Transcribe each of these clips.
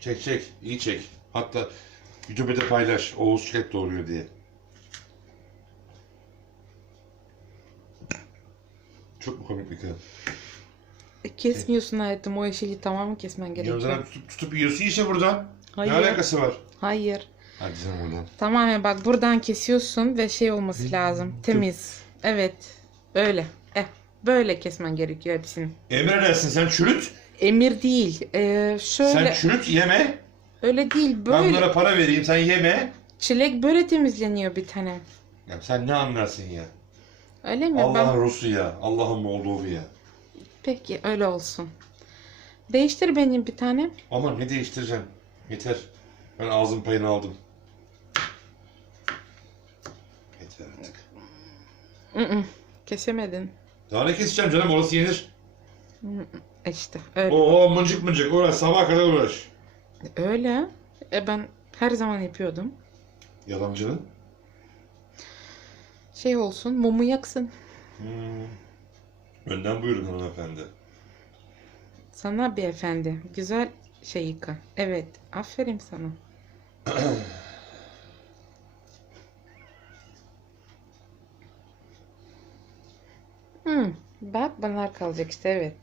Çek çek. iyi çek. Hatta YouTube'da paylaş. Oğuz çilek doğuruyor diye. Çok mu komik bir kadın? E, Kesmiyorsun hayatım. O yeşili tamamen kesmen gerekiyor. Yanından tutup, tutup yiyorsun işte buradan. Hayır. Ne alakası var? Hayır. Hadi sen buradan. Tamamen bak buradan kesiyorsun ve şey olması lazım. Temiz. Evet. Öyle. Eh. Böyle kesmen gerekiyor hepsini. Emredersin sen çürüt. Emir değil. Ee, şöyle. Sen çürüt yeme. Öyle değil. Ben Böyle. bunlara para vereyim sen yeme. Çilek böyle temizleniyor bir tane. Ya sen ne anlarsın ya? Öyle mi? Allah'ın Ben... Rus'u ya. Allah'ın Moldov'u ya. Peki öyle olsun. Değiştir benim bir tane. Aman ne değiştireceğim? Yeter. Ben ağzım payını aldım. Yeter artık. Mm-mm. Kesemedin. Daha ne keseceğim canım orası yenir. E İşte öyle. Oo mıncık mıncık uğraş sabaha kadar uğraş. Öyle. E ben her zaman yapıyordum. Yalancının. Şey olsun mumu yaksın. Hmm. Önden buyurun hanımefendi. Sana bir efendi. Güzel şey yıka. Evet. Aferin sana. Hmm, bak bunlar kalacak işte evet.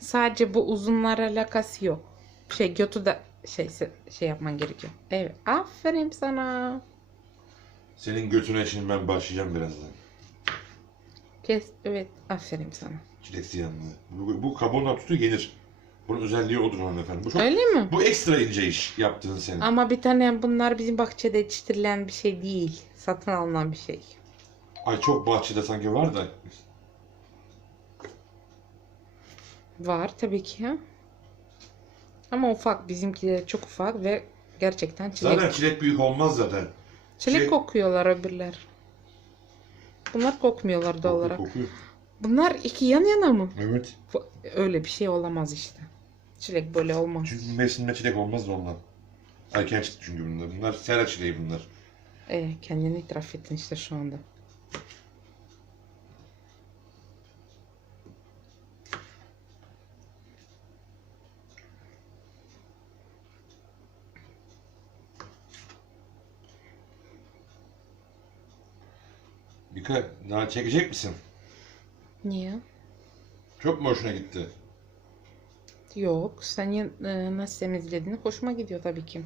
Sadece bu uzunlara alakası yok. Şey götü de şey şey yapman gerekiyor. Evet. Aferin sana. Senin götüne şimdi ben başlayacağım birazdan. Kes. Evet. Aferin sana. Çilek ziyanlığı. Bu, bu kabuğundan tutuyor yenir. Bunun özelliği odur hanımefendi. Bu çok Öyle mi? bu ekstra ince iş yaptığın senin. Ama bir tane bunlar bizim bahçede yetiştirilen bir şey değil. Satın alınan bir şey. Ay çok bahçede sanki var da. Var tabii ki. Ama ufak. Bizimkiler çok ufak ve gerçekten çilek. Zaten çilek büyük olmaz zaten. çilek çilek- kokuyorlar öbürler. Bunlar kokmuyorlar doğal olarak. Kokuyor. Bunlar iki yan yana mı? Evet. Öyle bir şey olamaz işte. Çilek böyle olmaz. Çünkü mevsimde çilek olmaz da ondan. Erken çıktı çünkü bunlar. Bunlar sera çileği bunlar. E, kendini itiraf ettin işte şu anda. Birkaç daha çekecek misin? Niye? Çok mu hoşuna gitti? Yok. Sen e, nasıl temizlediğini hoşuma gidiyor tabii ki.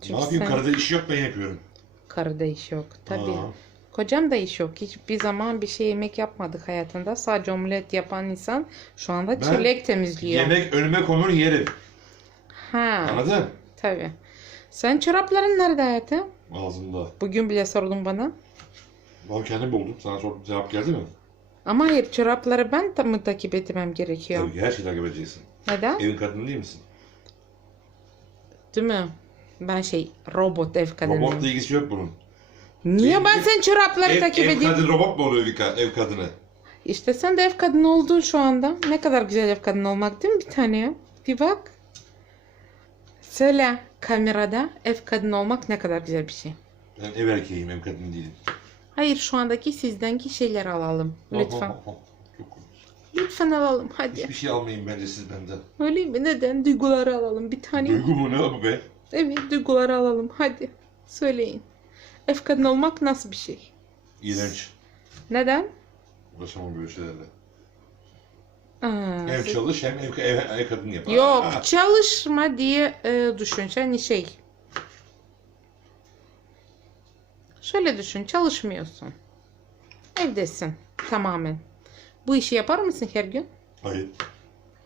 Çünkü ne yapayım? sen- Karada iş yok ben yapıyorum. Karıda iş yok. Tabii. Aa. Kocam da iş yok. Hiçbir zaman bir şey yemek yapmadık hayatında. Sadece omlet yapan insan şu anda Ben çilek temizliyor. Yemek önüme konur yerim. Ha, Anladın? tabii. Sen çorapların nerede hayatım? Ağzımda. Bugün bile sordun bana. Ben kendim buldum. Sana sordum cevap geldi mi? Ama hayır çorapları ben mi takip etmem gerekiyor? Tabii ki her şeyi takip edeceksin. Neden? Evin kadını değil misin? Değil mi? Ben şey robot ev kadını. Robotla ilgisi yok bunun. Niye ben sen çorapları Ev, takip ev edeyim? kadın robot mu oluyor ev, ka- ev kadını? İşte sen de ev kadını oldun şu anda. Ne kadar güzel ev kadını olmak değil mi bir tane ya? Bir bak. Söyle kamerada ev kadını olmak ne kadar güzel bir şey. Ben ev erkeğiyim, ev kadını değilim. Hayır şu andaki sizdenki şeyleri alalım. Lütfen. Lütfen alalım hadi. Hiçbir şey almayın bence siz benden. Öyle mi? Neden? Duyguları alalım bir tane. Duygu mu ne bu be? Evet duyguları alalım hadi. Söyleyin. Ev kadını olmak nasıl bir şey? İğrenç. Neden? Uğraşamam böyle şeylerle. Aa, Hem siz- çalış hem ev, ev, ev kadını yap. Yok Aa, çalışma diye e, düşün. Yani şey. Şöyle düşün çalışmıyorsun. Evdesin tamamen. Bu işi yapar mısın her gün? Hayır.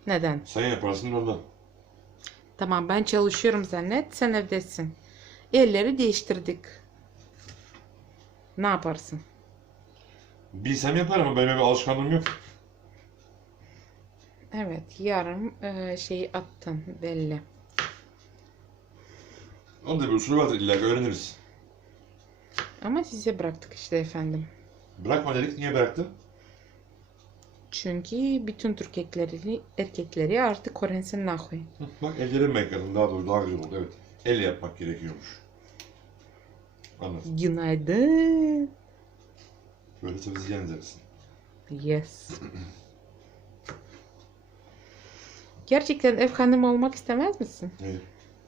Neden? Sen yaparsın ondan. Tamam ben çalışıyorum zannet sen evdesin. Elleri değiştirdik. Ne yaparsın? Bilsem yaparım ama benim bir alışkanlığım yok. Evet yarım e, şeyi attın belli. Onun da bir usulü vardır illa öğreniriz. Ama size bıraktık işte efendim. Bırakma dedik niye bıraktın? Çünkü bütün Türk erkekleri, erkekleri artık öğrensin nahoy. Bak ellerim ben kadın daha doğru daha güzel oldu evet. Elle yapmak gerekiyormuş. Anladım. Günaydın. Böyle tabii ziyan edersin. Yes. Gerçekten ev hanımı olmak istemez misin? Evet.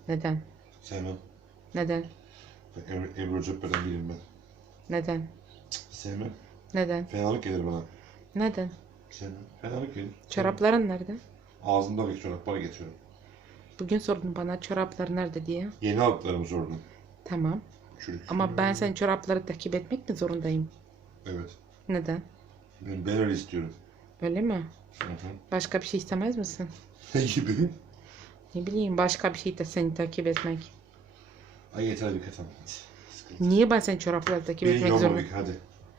Neden? Sevmem. Neden? Ben Ebru, Ebru Cöpper'den değilim ben. Neden? Sevmem. Neden? Fenalık gelir bana. Neden? Sevmem. Fenalık gelir. Çorapların nerede? Ağzımda bir çorapları getiriyorum. Bugün sordun bana çoraplar nerede diye. Yeni aldıklarımı sordum. Tamam. Çürük. Ama ben senin çorapları takip etmek mi zorundayım? Evet. Neden? Ben, ben öyle istiyorum. Öyle mi? Hı hı. Başka bir şey istemez misin? Ne gibi? Ne bileyim başka bir şey de seni takip etmek. Ay yeter bir katam. Niye ben senin çorapları takip Beni etmek yorma zorundayım? bir hadi.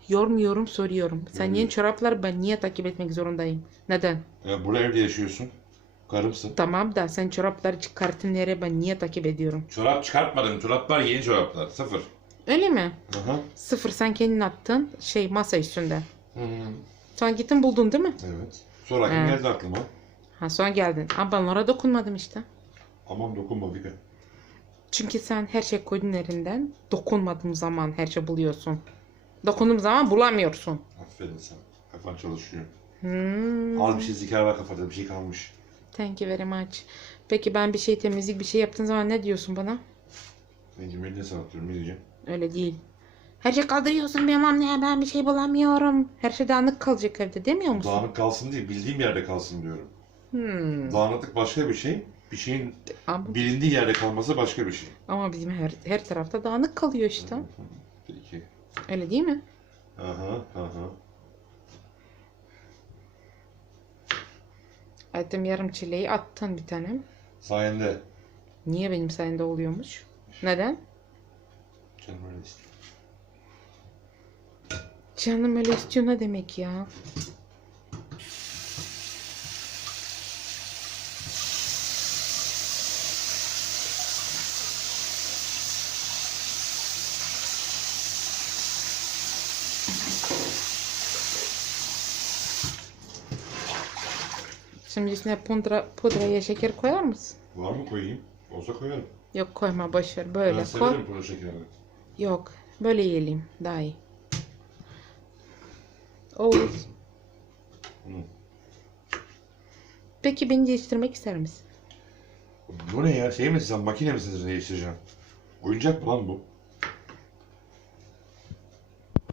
Yormuyorum soruyorum. Sen yeni çorapları ben niye takip etmek zorundayım? Neden? Ya burada evde yaşıyorsun. Karımsın. Tamam da sen çorapları çıkarttın nereye ben niye takip ediyorum? Çorap çıkartmadım. Çoraplar yeni çoraplar. Sıfır. Öyle mi? Aha. Sıfır sen kendin attın şey masa üstünde. Hı. Sonra gittin buldun değil mi? Evet. Sonra He. geldi aklıma. Ha sonra geldin. Ama ben oraya dokunmadım işte. Aman dokunma Vika. Çünkü sen her şey koydun elinden. Dokunmadığım zaman her şey buluyorsun. Dokunduğum zaman bulamıyorsun. Aferin sana. Kafan çalışıyor. Hmm. Az bir şey zikar var kafada. Bir şey kalmış. Thank you very much. Peki ben bir şey temizlik bir şey yaptığın zaman ne diyorsun bana? Bence ben ne sanatıyorum. Ne diyeceğim? Öyle değil. Her şey kaldırıyorsun bilmem ne ben bir şey bulamıyorum. Her şey dağınık kalacak evde demiyor musun? Dağınık kalsın değil. Bildiğim yerde kalsın diyorum. Hmm. Dağınıklık başka bir şey. Bir şeyin Ama, bilindiği yerde kalması başka bir şey. ama bizim her, her tarafta dağınık kalıyor işte. Peki. Öyle değil mi? Aha aha. Aytem yarım çileği attın bir tanem. Sayende. Niye benim sayende oluyormuş? Neden? Canım öyle istiyor. Canım öyle istiyor ne demek ya? Şimdi üstüne pudra, pudraya şeker koyar mısın? Var mı koyayım? Olsa koyarım. Yok koyma boşver ben böyle koy. severim pudra şekerini. Yok böyle yiyelim daha iyi. Oğuz. Hı. Peki beni değiştirmek ister misin? Bu ne ya? Şey misin sen? Makine misin değiştireceğim? Oyuncak mı lan bu?